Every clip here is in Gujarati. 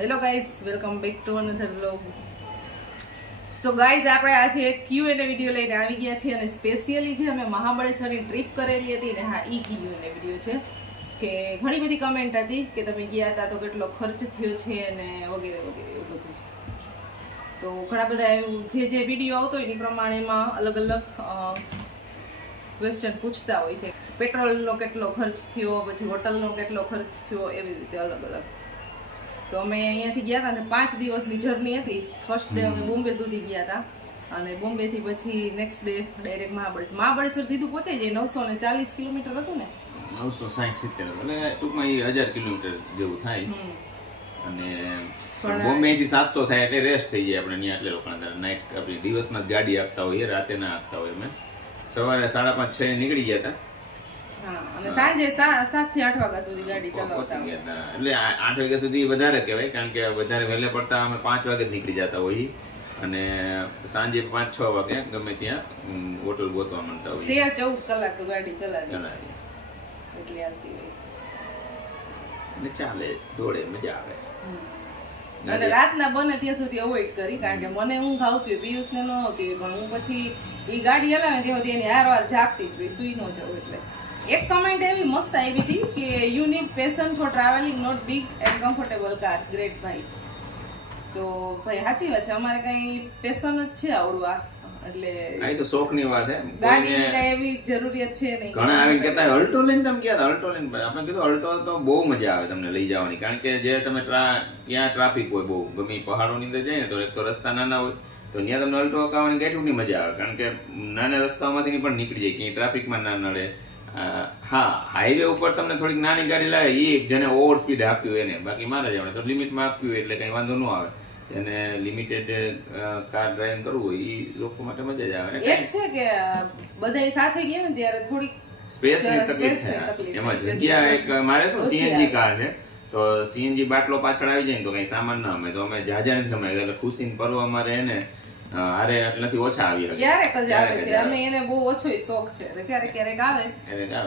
Hello guys, welcome back to another vlog. So guys, આપણે આજે એક Q&A વિડીયો લઈને આવી ગયા છીએ અને સ્પેશિયલી છે અમે મહાબળેશ્વરની ટ્રીપ કરેલી હતી ને હા ઈ Q&A વિડીયો છે કે ઘણી બધી કમેન્ટ હતી કે તમે ગયા હતા તો કેટલો ખર્ચ થયો છે અને વગેરે વગેરે એવું બધું. તો ઘણા બધા એવું જે વિડીયો આવતો હોય એ પ્રમાણેમાં અલગ અલગ ક્વેશ્ચન પૂછતા હોય છે. પેટ્રોલનો કેટલો ખર્ચ થયો, પછી હોટલનો કેટલો ખર્ચ થયો, એવી રીતે અલગ અલગ. તો અમે અહીંયાથી ગયા હતા ને 5 દિવસની જર્ની હતી. ફર્સ્ટ ડે અમે બોમ્બે સુધી ગયા હતા અને બોમ્બેથી પછી નેક્સ્ટ ડે ડાયરેક્ટ મહાબળેશ્વર સીધું પહોંચાઈ જાય. 940 કિલોમીટર હતું ને, 960-70 એટલે ટૂંકમાં 1000 કિલોમીટર જેવું થાય. અને બોમ્બે થી 700 થાય એટલે રેસ્ટ થઈ જાય આપણે ત્યાં. એટલે લોકો નાઇટ આપણી દિવસમાં ગાડી આપતા હોઈએ, રાતે ના આપતા હોય. અમે સવારે 5:30-6 નીકળી ગયા હતા અને સાંજે 7 થી 8 વાગ્યા સુધી ગાડી ચલાવતા હતા. એટલે 8 વાગ્યા સુધી વધારે કહેવાય, કારણ કે વધારે વહેલે પડતા અમે 5 વાગે નીકળી જતા હોઈએ અને સાંજે 5-6 વાગે ગમે ત્યાં હોટલ ગોતવા માંડતા હોઈએ. 13-14 કલાક તો ગાડી ચલાવી એટલે આવતી હોય એટલે ચાલે, દોડે, મજા આવે. અને રાતના બને ત્યાં સુધી અવોઇડ કરી, કારણ કે મને ઊંઘ આવતી હોય, પિયુષ ને ન આવતી હોય, પણ હું પછી એ ગાડી હલાવે ત્યાં સુધી એની હારવાર જાગતી જ હોય, સુઈ ન જવું. એટલે એક કમેન્ટ એવી મસ્ત આવી હતી કે you need passion for travelling, not big and comfortable car. Great ભાઈ. તો ભાઈ સાચી વાત છે, અમારે કઈ પેશન જ છે આવડું આ, એટલે આ તો શોખની વાત છે. ગાડીની કઈ એવી જરૂરિયાત છે નહીં. ઘણા આવીને કહેતા અલ્ટો લઈને તમે ગયા હતા, અલ્ટો લઈને. આપણે કીધું અલ્ટો તો બહુ મજા આવે તમને લઈ જવાની, કારણ કે જે તમે ત્યાં ટ્રાફિક હોય બહુ, ગમે પહાડોની અંદર જાય ને તો એક તો રસ્તા નાના હોય તો ત્યાં તમને અલ્ટો હકાવવાની ગાડીની મજા આવે, કારણ કે નાના રસ્તાઓમાંથી પણ નીકળી જાય, ક્યાંય ટ્રાફિકમાં ના નડે. હા, હાઈવે ઉપર તમને થોડીક નાની ગાડી લાવે એ જેને ઓવર સ્પીડ આપ્યું હોય એને, બાકી મારે જવાનું તો લિમિટમાં આપ્યું હોય એટલે કઈ વાંધો ન આવે. એને લિમિટેડ કાર ડ્રાઈવિંગ કરવું હોય એ લોકો માટે મજા જ આવે. એક છે કે બધા સાથે ગયા ને ત્યારે થોડીક સ્પેસની તકલીફ થાય. એમાં જગ્યા એક મારે શું સીએનજી કાર છે, તો સીએનજી બાટલો પાછળ આવી જાય ને તો કઈ સામાન ના અમે તો અમે જાજા નથી સમય એટલે ખુશીને પરવા અમારે એને આરે એટલાથી ઓછા આવી રહ્યા. ક્યારેક જ આવે છે, અમે એને બહુ ઓછો શોખ છે, ક્યારેક ક્યારેક આવે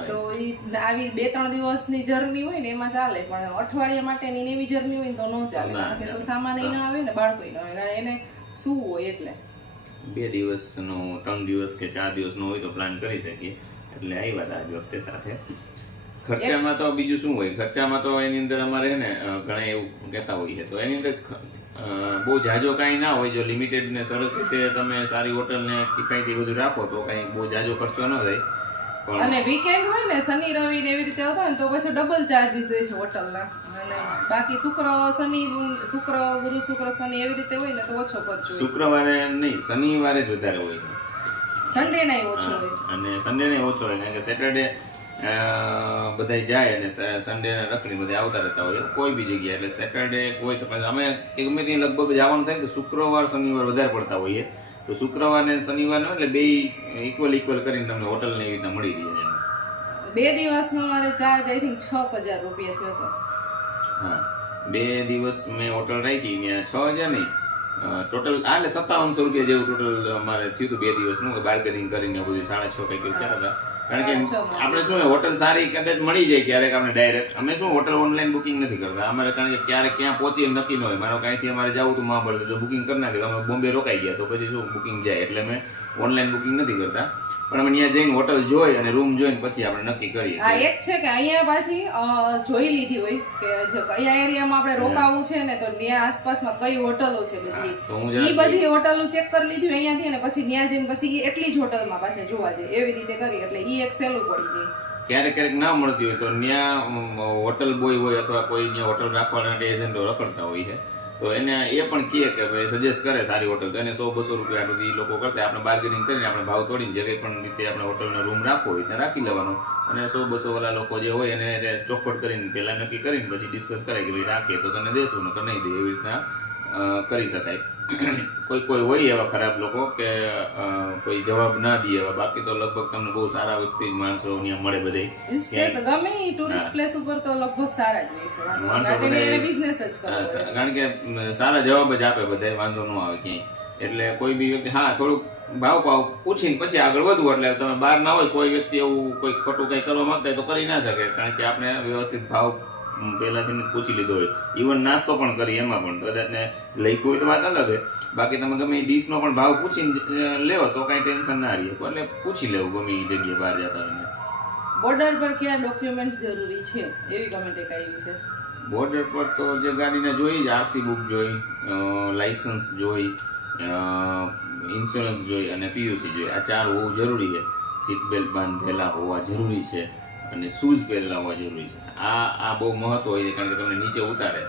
તો ઈ આવી 2-3 દિવસની જર્ની હોય ને એમાં ચાલે, પણ અઠવાડિયા માટેની એવી જર્ની હોય ને તો ન ચાલે, કારણ કે તો સામાન ય ના આવે ને બાળકો ય ના આવે, એને શું હોય એટલે 2 દિવસનો 3 દિવસ કે 4 દિવસનો હોય તો પ્લાન કરી શકીએ. એટલે આવ્યા હતા આજ વખતે સાથે. ખર્ચામાં તો બીજું શું હોય, ખર્ચામાં તો એની અંદર અમારે ને ઘણા એવું કહેતા હોઈએ તો એની અંદર બહુ જાજો કાંઈ ના હોય. જો લિમિટેડ ને સરસ રીતે તમે સારી હોટલ ને કિફાયતી બધું રાખો તો કાંઈ બહુ જાજો ખર્ચો ન થાય. અને વીકેન્ડ હોય ને શનિ રવિ ને એવી રીતે આવતા હોય ને તો પછી ડબલ ચાર્જીસ હોય છે હોટલના, અને બાકી શુક્ર ગુરુ શુક્ર શનિ એવી રીતે હોય ને તો ઓછો ખર્ચ હોય. શુક્રવારે નહીં, શનિવારે જ વધારે હોય, સન્ડે ના ઓછો હોય, અને સન્ડે ને ઓછો હોય, કારણ કે સેટરડે બધા જાય અને સન્ડે ને રખડી બધા આવતા રહેતા હોય કોઈ બી જગ્યાએ. એટલે સેટરડે કોઈ તો અમે ગમે ત્યાં લગભગ જવાનું થાય તો શુક્રવાર શનિવાર વધારે પડતા હોઈએ, તો શુક્રવાર ને શનિવાર નો એટલે બે ઇક્વલ કરીને તમને હોટલ ને એવી રીતના મળી રહી છે. 2 દિવસનો મારે ચાર્જ આઈ થિંક 6000 રૂપિયા થયો હતો. હા, 2 દિવસ મેં હોટલ રાખી ત્યાં 6000 નહીં, ટોટલ એટલે 5700 રૂપિયા જેવું ટોટલ અમારે થયું હતું 2 દિવસનું, બાર્ગેનિંગ કરીને બધું 6.5 કંઈક ક્યાં હતા. કારણ કે આપણે શું હોટલ સારી કદાચ મળી જાય ક્યારેક આપણે ડાયરેક્ટ. અમે શું હોટલ ઓનલાઈન બુકિંગ નથી કરતા અમારે, કારણ કે ક્યારેક ક્યાં પહોંચીએ નક્કી ન હોય. મારો કાંઈથી અમારે જવું તો મહાબળેશ્વર જો બુકિંગ કરી નાખે, અમે બોમ્બે રોકાઈ ગયા તો પછી શું બુકિંગ જાય, એટલે અમે ઓનલાઈન બુકિંગ નથી કરતા. પણ અમે ત્યાં જઈને હોટલ જોઈ અને રૂમ જોઈને પછી આપણે નક્કી કરીએ. આ એક છે કે અહીંયા પાછી જોઈ લીધી હોય કે જો કયા એરિયામાં આપણે રોકાવું છે ને તો ત્યાં આસપાસમાં કઈ હોટલો છે બધી, ઈ બધી હોટલો ચેક કરી લીધી અહીંયાથી, અને પછી ત્યાં જઈને પછી એટલી જ હોટલમાં પાછા જોવા જાય એવી રીતે કરી, એટલે ઈ એક સહેલું પડી જાય. ક્યારેક ના મળતી હોય તો ત્યાં હોટલ બોય હોય અથવા કોઈ ત્યાં હોટલ રાખવા માટે એજન્ટો રખડતા હોય છે, તો એને એ પણ કહે કે ભાઈ સજેસ્ટ કરે સારી હોટલ, તો એને 100-200 રૂપિયા આટલું એ લોકો કરતા આપણે બાર્ગેનિંગ કરીને આપણે ભાવ તોડીને જે કંઈ પણ રીતે આપણે હોટલનો રૂમ રાખવો હોય ત્યાં રાખી લેવાનો. અને 100-200 વાળા લોકો જે હોય એને ચોખવટ કરીને પહેલા નક્કી કરીને પછી ડિસ્કસ કરે કે ભાઈ રાખીએ તો તને દેશું ને તો નહીં દે, એવી રીતના કરી શકાય. કોઈ હોય એવા ખરાબ લોકો કે કોઈ જવાબ ના દે એવા, બાકી તો લગભગ તમને બહુ સારા વ્યક્તિ માણસો ત્યાં મળે બધે. ગમે ટુરિસ્ટ પ્લેસ ઉપર તો લગભગ સારા જ હોય છે માણસો, બિઝનેસ જ કરે, કારણ કે સારા જવાબ જ આપે બધા, વાંધો ન આવે ક્યાંય. એટલે કોઈ બી વ્યક્તિ હા થોડુંક ભાવ પૂછીને પછી આગળ વધવું. એટલે તમે બહાર ના હોય કોઈ વ્યક્તિ એવું કોઈ ખોટું કઈ કરવા માંગતા હોય તો કરી ના શકે, કારણ કે આપણે વ્યવસ્થિત ભાવ પહેલાથી જ પૂછી લીધો હોય, ઇવન નાસ્તો પણ કરી એમાં પણ કદાચ ને લખ્યું હોય તો વાત અલગ છે. બાકી તમે ગમે એ ડીશનો પણ ભાવ પૂછીને લેવો તો કાંઈ ટેન્શન ના રહે, એટલે પૂછી લેવું ગમે એ જગ્યાએ બહાર જતા હોય. બોર્ડર પર કયા ડોક્યુમેન્ટ જરૂરી છે એવી કમેન્ટ એક આવી છે. બોર્ડર પર તો જે ગાડીને જોઈ જ આરસી બુક જોઈ, લાઇસન્સ જોઈ, ઇન્સ્યોરન્સ જોઈ અને પીયુસી જોઈ. આ 4 હોવું જરૂરી છે. સીટ બેલ્ટ બાંધેલા હોવા જરૂરી છે અને શૂઝ પહેરેલા હોવા જરૂરી છે. આ બહુ મહત્વ હોય છે, કારણ કે તમને નીચે ઉતારે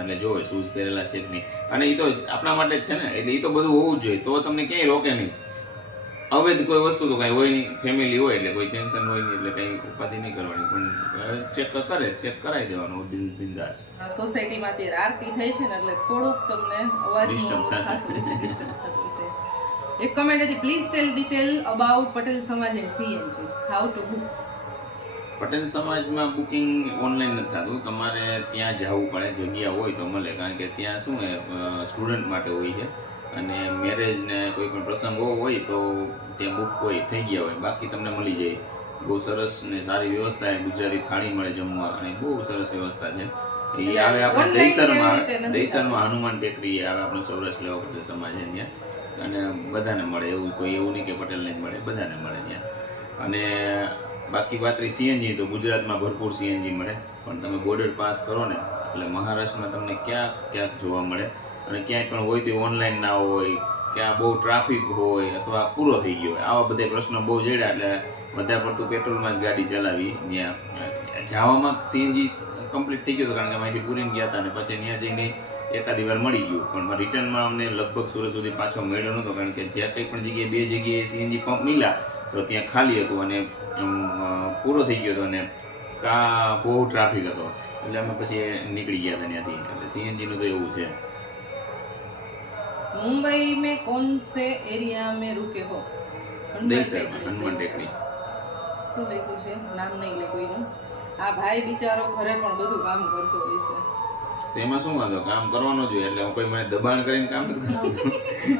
અને જોવે શૂઝ પહેરેલા છે કે નહીં. અને એ તો આપણા માટે જ છે ને, એટલે એ તો બધું હોવું જ જોઈએ, તો તમને ક્યાંય રોકે નહીં. અવૈધ કોઈ વસ્તુ તો કાંઈ હોય નહીં, ફેમિલી હોય એટલે કોઈ ટેન્શન હોય નહીં, એટલે કંઈ ઉપાધિ નહીં કરવાની, પણ ચેક કરાવી દેવાનું બિંદાસ. સોસાયટીમાં અત્યારે આરતી થઈ છે ને એટલે થોડુંક તમને અવાજ Disturb થશે. ડિસ્ટર્બ થતું હશે. એક કમેન્ટ હતી, please tell detail about Patel Samaj and CNG, how to book. Patel સમાજમાં બુકિંગ ઓનલાઈન નથી થતું, તમારે ત્યાં જવું પડે, જગ્યા હોય તો મળે, કારણ કે ત્યાં શું સ્ટુડન્ટ માટે હોય છે અને મેરેજ ને કોઈ પણ પ્રસંગો હોય તો ત્યાં બુક હોય થઈ ગયા હોય, બાકી તમને મળી જાય. બહુ સરસ ને સારી વ્યવસ્થા, ગુજરાતી થાળી મળે જમવા અને બહુ સરસ વ્યવસ્થા છે. એ આવે આપણે દહીસરમાં હનુમાન ટેકરી આવે, આપણો સૌરાષ્ટ્ર લેવા પટેલ સમાજ છે ત્યાં, અને બધાને મળે, એવું કોઈ એવું નહીં કે પટેલને જ મળે, બધાને મળે ત્યાં. અને બાકી વાત રહી સીએનજી, તો ગુજરાતમાં ભરપૂર સીએનજી મળે, પણ તમે બોર્ડર પાસ કરો ને એટલે મહારાષ્ટ્રમાં તમને ક્યાંક જોવા મળે. અને ક્યાંય પણ હોય તો ઓનલાઈન ના હોય, ક્યાં બહુ ટ્રાફિક હોય અથવા પૂરો થઈ ગયો હોય, આવા બધા પ્રશ્નો બહુ જડ્યા, એટલે વધારે પડતું પેટ્રોલમાં જ ગાડી ચલાવી. ત્યાં જવામાં સીએનજી કમ્પ્લીટ થઈ ગયું હતું, કારણ કે અહીંથી પૂરીને ગયા હતા અને પછી ત્યાં જઈને એકાદી વાર મળી ગયું, પણ રિટર્નમાં અમને લગભગ સુરત સુધી પાછો મળ્યો નહોતો, કારણ કે જ્યાં કંઈ પણ જગ્યાએ 2 જગ્યાએ સીએનજી પંપ મળ્યા તો ત્યાં ખાલી હતું અને પૂરો થઈ ગયો હતો અને બહુ ટ્રાફિક હતો, એટલે અમે પછી નીકળી ગયા હતા ત્યાંથી. એટલે સીએનજીનું તો એવું છે. मुंबई में कौन से एरिया में रुके हो? હનુમાન ટેકરી. શું લખ્યું છે? નામ નહીં લખ્યું એનું. આ ભાઈ બિચારો ઘરે પણ બધું કામ કરતો હોય છે. તેમાં શું વાંધો, કામ કરવાનો જોઈએ, એટલે કોઈ મને દબાણ કરીને કામ નથી કરાવતું.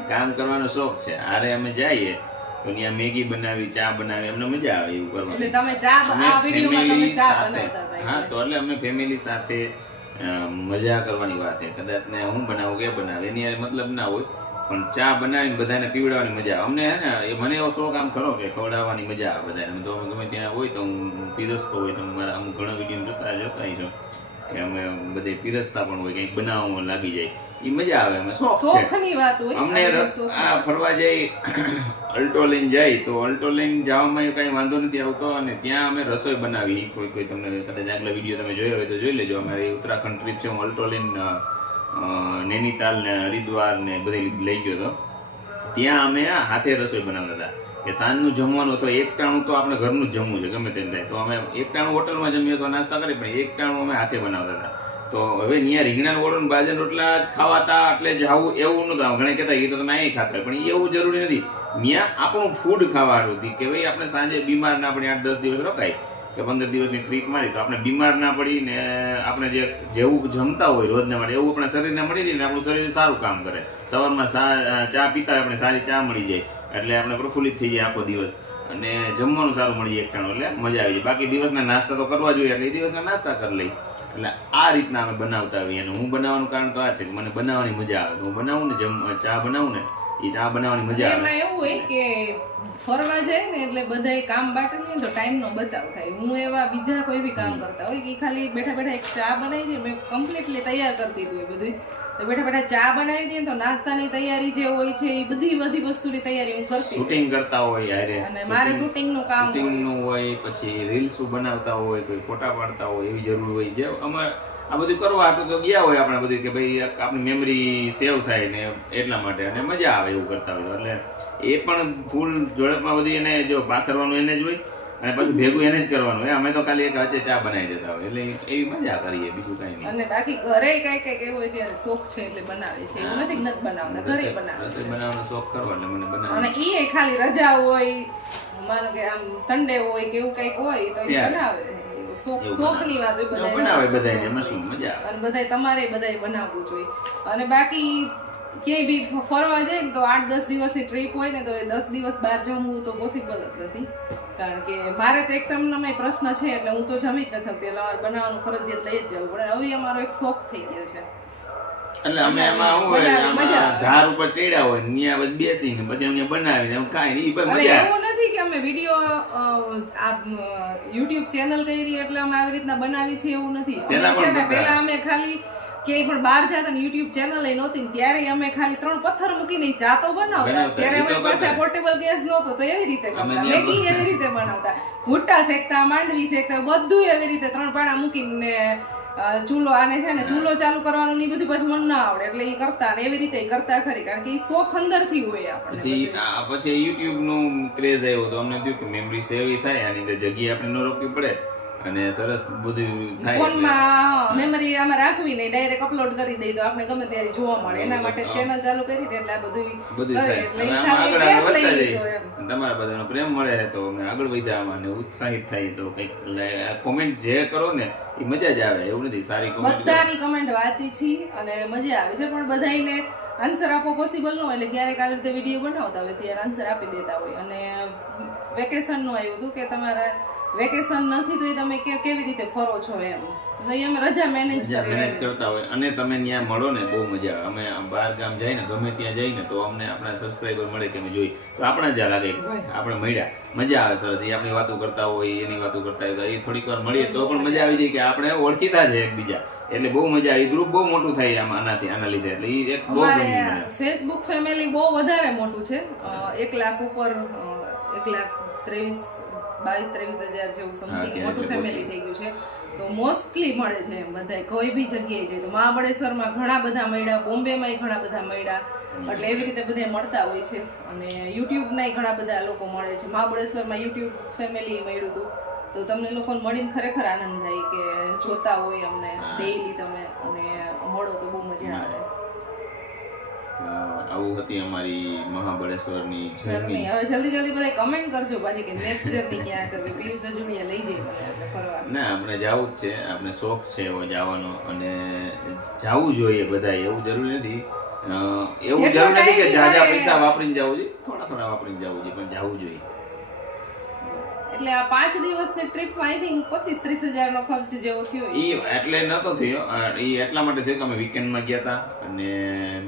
કામ કરવાનો શોખ છે. આરે અમે જઈએ તો ત્યાં મેગી બનાવી, ચા બનાવી, અમને મજા આવે એવું કરવાની. એટલે તમે ચા આ વિડિયોમાં તમે ચા બનાવતા હતા. હા, તો એટલે અમે ફેમિલી સાથે મજા કરવાની વાત છે. કદાચ ને હું બનાવું કે બનાવે એની મતલબ ના હોય, પણ ચા બનાવીને બધાને પીવડાવવાની મજા આવે. અમને હે ને એ મને એવો શોખ આમ ખરો કે ખવડાવવાની મજા આવે બધાને. તો અમે ગમે ત્યાં હોય તો હું પીરસતો હોય તો મારા અમુક ઘણા વિડીયો જોતા છો કે અમે બધે પીરસતા પણ હોય, કંઈક બનાવવામાં લાગી જાય, એ મજા આવે. અમે શોખની વાત હોય. અમને આ ફરવા જઈ અલ્ટો લઈને જાય તો અલ્ટો લઈને જવામાં કઈ વાંધો નથી આવતો, અને ત્યાં અમે રસોઈ બનાવી. કોઈ તમને કદાચ આગલા વિડીયો તમે જોયો હોય તો જોઈ લેજો. અમારી ઉત્તરાખંડ ટ્રીપ છે, હું અલ્ટો લઈને નૈનીતાલ ને હરિદ્વાર ને બધી લઈ ગયો હતો. ત્યાં અમે હાથે રસોઈ બનાવતા હતા કે સાંજનું જમવાનું અથવા એક ટાણું તો આપણે ઘરનું જ જમવું છે ગમે તેમ થાય, તો અમે એક ટાણું હોટલમાં જમીએ તો નાસ્તા કરીએ, પણ એક ટાણું અમે હાથે બનાવતા હતા. તો હવે ત્યાં રીંગણા ઓળો બાજન રોટલા જ ખાવાતા એટલે જવું એવું નહોતું. ઘણા કહેતા એ તો તમે અહીં ખાતા, પણ એવું જરૂરી નથી. ત્યાં આપણું ફૂડ ખાવાનું હતી કે ભાઈ આપણે સાંજે બીમાર ના પડી, 8-10 દિવસ રોકાય કે 15 દિવસની ટ્રીપ મારી તો આપણે બીમાર ના પડી ને આપણે જેવું જમતા હોય રોજના માટે એવું આપણા શરીરને મળી જાય ને આપણું શરીર સારું કામ કરે. સવારમાં ચા પીતા હોય, આપણે સારી ચા મળી જાય એટલે આપણે પ્રફુલ્લિત થઈ જાય આખો દિવસ, અને જમવાનું સારું મળી જાય એકટાણું, એટલે મજા આવી જાય. બાકી દિવસના નાસ્તા તો કરવા જોઈએ, એટલે એ દિવસના નાસ્તા કરી લઈ. એટલે આ રીતના અમે બનાવતા આવીએ. અને હું બનાવવાનું કારણ તો આ છે કે મને બનાવવાની મજા આવે. હું બનાવું ને ચા બનાવું ને એ ચા બનાવવાની મજા આવે. એમાં એવું હોય કે ફરવા જાય ને એટલે બધાય કામ બાટે ને તો ટાઈમનો બચાવ થાય. હું એવા બીજા કોઈ બી કામ કરતા હોય કે ખાલી બેઠા બેઠા એક ચા બનાવી દે, મેં કમ્પ્લીટલી તૈયાર કરતી હતી બધું, તો બેઠા બેઠા ચા બનાવી દઈએ તો નાસ્તાની તૈયારી જે હોય છે એ બધી વસ્તુની તૈયારી હું કરતી. શૂટિંગ કરતા હોય યારે, અને મારે શૂટિંગનું કામ હોય, પછી રીલ્સ બનાવતા હોય, કોઈ ફોટા પાડતા હોય, એવી જરૂર હોય. જે અમારે આ બધું કરવા આટલું તો ગયા હોય આપણે બધું કે ભાઈ આપણી મેમરી સેવ થાય ને એટલા માટે, અને મજા આવે એવું કરતા હોય. એટલે એ પણ ફૂલ ઝડપમાં બધી એને જો પાથરવાનું એને જ હોય અને પાછું ભેગું એને જ કરવાનું હોય. અમે તો ખાલી એક વચ્ચે ચા બનાવી દેતા હોય, એટલે એવી મજા કરીએ, બીજું કઈ નહીં. અને બાકી ઘરે કઈ એવું હોય ત્યારે શોખ છે એટલે બનાવે છે, એવું નથી નથી બનાવતા, ઘરે બનાવે. રસોઈ બનાવવાનો શોખ કરવા એટલે મને બનાવે. અને એ ખાલી રજા હોય, માનો કે આમ સન્ડે હોય કે એવું કઈક હોય તો એ બનાવે. શોખની વાત હોય, બનાવે બધા, એમાં શું મજા આવે. અને બધા તમારે બધા બનાવવું જોઈએ. અને બાકી ક્યાંય બી ફરવા જાય ને તો 8-10 દિવસની ટ્રીપ હોય ને તો એ 10 દિવસ બહાર જમવું તો પોસિબલ જ નથી. કારણ કે મારે તો એક તમને પ્રશ્ન છે એટલે હું તો જમી જ ન થકતી એટલે અમારે બનાવવાનું ફરજિયાત લઈ જ જવું પડે. હવે અમારો એક શોખ થઈ ગયો છે એટલે અમે એમાં શું હોય આમાં ધાર ઉપર ચડ્યા હોય ત્યાં બસ બેસીને પછી અમને બનાવીને એમ ખાઈને ઈ પણ મજા એવું નથી કે અમે વિડીયો આ યુટ્યુબ ચેનલ કરી એટલે અમે આવી રીતના બનાવી છે એવું નથી. અમે છે ને પહેલા અમે ખાલી ક્યાંય પણ બહાર જતા ને યુટ્યુબ ચેનલ એ નહોતી ત્યારે અમે ખાલી 3 પથ્થર મૂકીને ચા તો બનાવતા. ત્યારે અમારી પાસે પોર્ટેબલ ગેસ નહોતો તો એવી રીતે કરતા, મેગી એવી રીતે બનાવતા, ભૂટ્ટા શેકતા, માંડવી શેકતા, બધું એવી રીતે 3 પાણા મૂકીને ચૂલો આને છે ને ચૂલો ચાલુ કરવાનું ની બધું પછી મને ના આવડે એટલે એ કરતા ને એવી રીતે કરતા ખરી કારણ કે એ શોખ અંદર થી હોય આપણને. પછી યુટ્યુબ નું ક્રેઝ આવ્યો તો અમને થયું કે મેમરી સેવ થાય આની અંદર જગ્યા આપણે ન રોકવી પડે અને સરસ બધું થાય. ફોનમાં મેમરી આમાં રાખવી નહીં, ડાયરેક્ટ અપલોડ કરી દઈ તો આપણે ગમે ત્યારે જોવા મળે. એના માટે ચેનલ ચાલુ કરી દે એટલે આ બધું તમારા બધાનો પ્રેમ મળે તો અમે આગળ વધ્યા આમાં ઉત્સાહિત થાય તો કઈક કોમેન્ટ જે કરો ને એ મજા જ આવે એવું નથી. સારી કોમેન્ટ બધાની કમેન્ટ વાંચી છી અને મજા આવે છે પણ બધાને આન્સર આપવો પોસિબલ ન હોય એટલે ક્યારેક આવી રીતે વિડીયો બનાવતા હોય ત્યારે આન્સર આપી દેતા હોય. અને વેકેશન નું આવ્યું હતું કે તમારા વેકેશન નથી તો તમે કેવી રીતે ફરો છો એમ તો અમે રજા મેનેજ કરતા હોય અને તમે ત્યાં મળો ને બહુ મજા આવે. અમે બહાર ગામ જઈએ ને ગમે ત્યાં જઈને તો અમને આપણા સબસ્ક્રાઈબર મળે કે અમે જોઈ તો આપણે જ લાગે કે ભાઈ આપણે મળ્યા મજા આવે સરસ. એ આપણી વાતો કરતા હોય એની વાતો કરતા હોય એ થોડીક વાર મળીએ તો પણ મજા આવી જાય કે આપણે ઓળખીતા છે એકબીજા એટલે બહુ મજા આવે. ગ્રુપ બહુ મોટું થાય આના લીધે એટલે એ એક બહુ ફેસબુક ફેમિલી બહુ વધારે મોટું છે. 1 લાખ ઉપર 1,22,000 જેવું સમથિંગ મોટું ફેમિલી થઈ ગયું છે. તો મોસ્ટલી મળે છે એમ બધા કોઈ બી જગ્યાએ જાય તો મહાબળેશ્વરમાં ઘણા બધા મળ્યા, બોમ્બેમાં ઘણા બધા મળ્યા એટલે એવી રીતે બધા મળતા હોય છે. અને યુટ્યુબના ઘણા બધા લોકો મળે છે. મહાબળેશ્વરમાં યુટ્યુબ ફેમિલી મળ્યું હતું તો તમને લોકોને મળીને ખરેખર આનંદ થાય કે જોતા હોય અમને ડેઈલી તમે અને મળો તો બહુ મજા આવે. આવું હતી અમારી મહાબળેશ્વરની જર્ની. હવે જલ્દી બધા કમેન્ટ કરજો પાછી કે નેક્સ્ટ જર્ની ક્યાં કરવી. પિયુષ અજુડિયા લઈ જઈએ આપણે ફરવા. ના આપણે જવું જ છે, આપણે શોખ છે એવો જવાનો અને જવું જોઈએ બધા. એવું જરૂરી નથી કે જાજા પૈસા વાપરીને જવું જોઈએ, થોડા વાપરીને જવું જોઈએ પણ જવું જોઈએ. એટલે આ 5 દિવસની ટ્રીપમાં આઈ થિંક 25-30 હજાર નો ખર્ચ જેવો થયો. એટલે નતો થયો એટલા માટે થયો કે અમે વીકેન્ડમાં ગયા હતા અને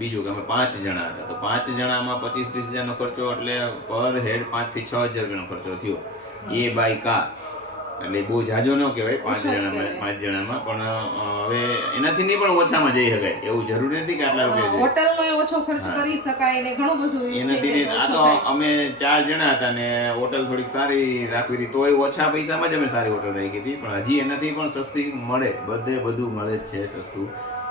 બીજું કે અમે 5 જણા હતા તો 5 જણામાં 25-30 હજાર નો ખર્ચો એટલે પર હેડ 5 થી 6 હજાર નો ખર્ચો થયો એ બાય કાર. એટલે બહુ જાજો ન કહેવાય 5 જણામાં પણ હવે એનાથી નહીં પણ ઓછામાં જઈ શકાય એવું જરૂરી નથી કે આટલા રૂપિયા હોટલનો ઓછો ખર્ચ કરી શકાય ને ઘણું બધું એનાથી. આ તો અમે 4 જણા હતા ને હોટલ થોડીક સારી રાખવી હતી તોય ઓછા પૈસામાં જ અમે સારી હોટલ રાખી હતી પણ હજી એનાથી પણ સસ્તી મળે, બધું મળે જ છે સસ્તું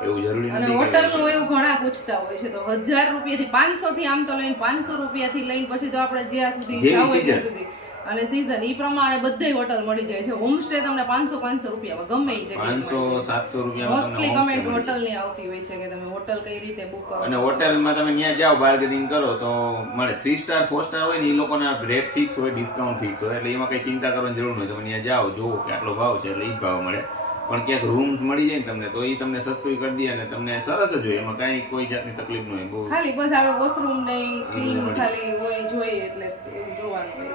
એવું જરૂરી નથી. હોટલ નું એવું ઘણા પૂછતા હોય છે તો 1000 રૂપિયાથી 500 થી આમ તો લઈને 500 રૂપિયાથી લઈને પછી તો આપણે જ્યાં સુધી જાવ ત્યાં સુધી અને સીઝન ઈ પ્રમાણે બધે હોટલ મળી જાય છે. હોમ સ્ટે તમને 500 રૂપિયામાં ગમે એ જગ્યાએ 500-700 રૂપિયામાં મોસ્ટલી કમેન્ટ હોટલ ની આવતી હોય છે કે તમે હોટલ કઈ રીતે બુક કરો અને હોટલમાં તમે ત્યાં જાઓ બાર્ગેનિંગ કરો તો મળે. 3 સ્ટાર 4 સ્ટાર હોય ને એ લોકોના રેટ ફિક્સ હોય, ડિસ્કાઉન્ટ ફિક્સ હોય એટલે એમાં કઈ ચિંતા કરવાની જરૂર નથી. તમે ત્યાં જાઓ જોવો કે આટલો ભાવ છે એટલે એ ભાવ મળે. પણ ક્યાંક રૂમ મળી જાય ને તમને તો એ તમને સસ્તું કરી દે અને તમને સરસ જ હોય એમાં કઈ કોઈ જાતની તકલીફ ન હોય. બહુ ખાલી બસ આપણે વોશરૂમ ને ક્લીન ખાલી હોય જોઈએ એટલે એવું જોવાનું હોય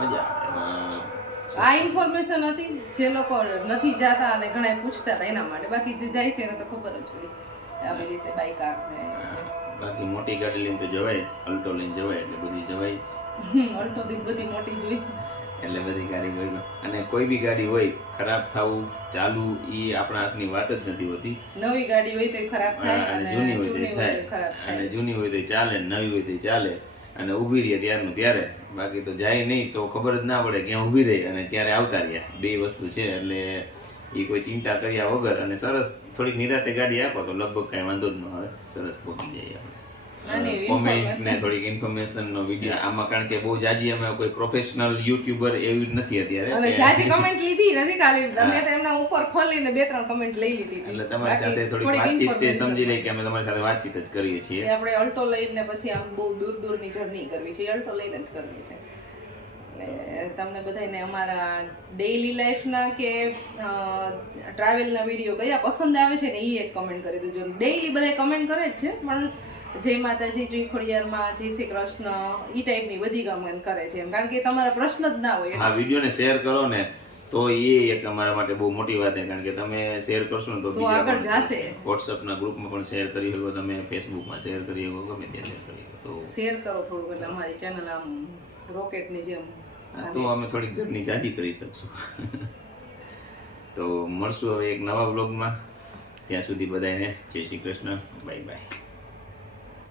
મજા આવે. આ ઇન્ફોર્મેશન હતી જે લોકો નથી જાતા અને ઘણા પૂછતા હતા એના માટે. બાકી જે જાય છે એને તો ખબર જ હોય આવી રીતે બાઈક ને બાકી મોટી ગાડી લઈને તો જવાય જ, અલ્ટો લઈને જવાય એટલે બધી જવાય જ. અલ્ટો થી બધી મોટી જોઈ એટલે બધી ગાડી હોય અને કોઈ બી ગાડી હોય ખરાબ થવું ચાલુ એ આપણા હાથની વાત જ નથી હોતી. નવી ગાડી હોય તો ખરાબ થાય અને જૂની હોય તો થાય અને જૂની હોય તો ચાલે, નવી હોય તો ચાલે અને ઊભી રહીએ ત્યારનું ત્યારે. બાકી તો જાય નહીં તો ખબર જ ના પડે ક્યાં ઊભી રહી અને ક્યારે આવતા રહ્યા. 2 વસ્તુ છે એટલે એ કોઈ ચિંતા કર્યા વગર અને સરસ થોડીક નિરાતે ગાડી આપો તો લગભગ કઈ વાંધો જ ન આવે, સરસ પહોંચી જાય આપણે. કોમેન્ટ ને થોડીક ઇન્ફોર્મેશન નો વિડીયો આમાં કારણ કે બહુ જાજી અમે કોઈ પ્રોફેશનલ યુટ્યુબર એવી નથી અત્યારે અને જાજી કમેન્ટ લીધી નથી ખાલી તમે તો એમના ઉપર ખોલીને 2-3 કમેન્ટ લઈ લીધી એટલે તમારી સાથે થોડી વાતચીત તે સમજી લઈ કે અમે તમારી સાથે વાતચીત જ કરીએ છીએ. આપણે અલ્ટો લઈને પછી આમ બહુ દૂરની જર્ની કરવી છે, અલ્ટો લઈને જ કરવી છે. એટલે તમને બધાને અમારા ડેઈલી લાઈફના કે ટ્રાવેલના વિડીયો કયા પસંદ આવે છે ને એ એક કમેન્ટ કરી દેજો. ડેઈલી બધા કમેન્ટ કરે જ છે પણ જય માતાજી, જય ખોડિયારમાં, જય શ્રી કૃષ્ણ, ઈ ટાઈપની બધી કમેન્ટ કરે છે એમ. કારણ કે તમારા પ્રશ્ન જ ના હોય. આ વિડીયોને શેર કરો ને તો એ એક અમારા માટે બહુ મોટી વાત છે, કારણ કે તમે શેર કરશો ને તો બીજા આગળ જાશે. વોટ્સઅપના ગ્રુપમાં પણ શેર કરી શકો, તમે ફેસબુકમાં શેર કરી શકો, ગમે ત્યાં શેર કરી શકો. તો શેર કરો થોડુંક, એટલે અમારી ચેનલ આમ રોકેટની જેમ. તો અમે થોડીક જર્ની જાજી કરી શકશું. તો મળશું હવે એક નવા બ્લોગમાં. ત્યાં સુધી બધાને જય શ્રી કૃષ્ણ, બાય બાય.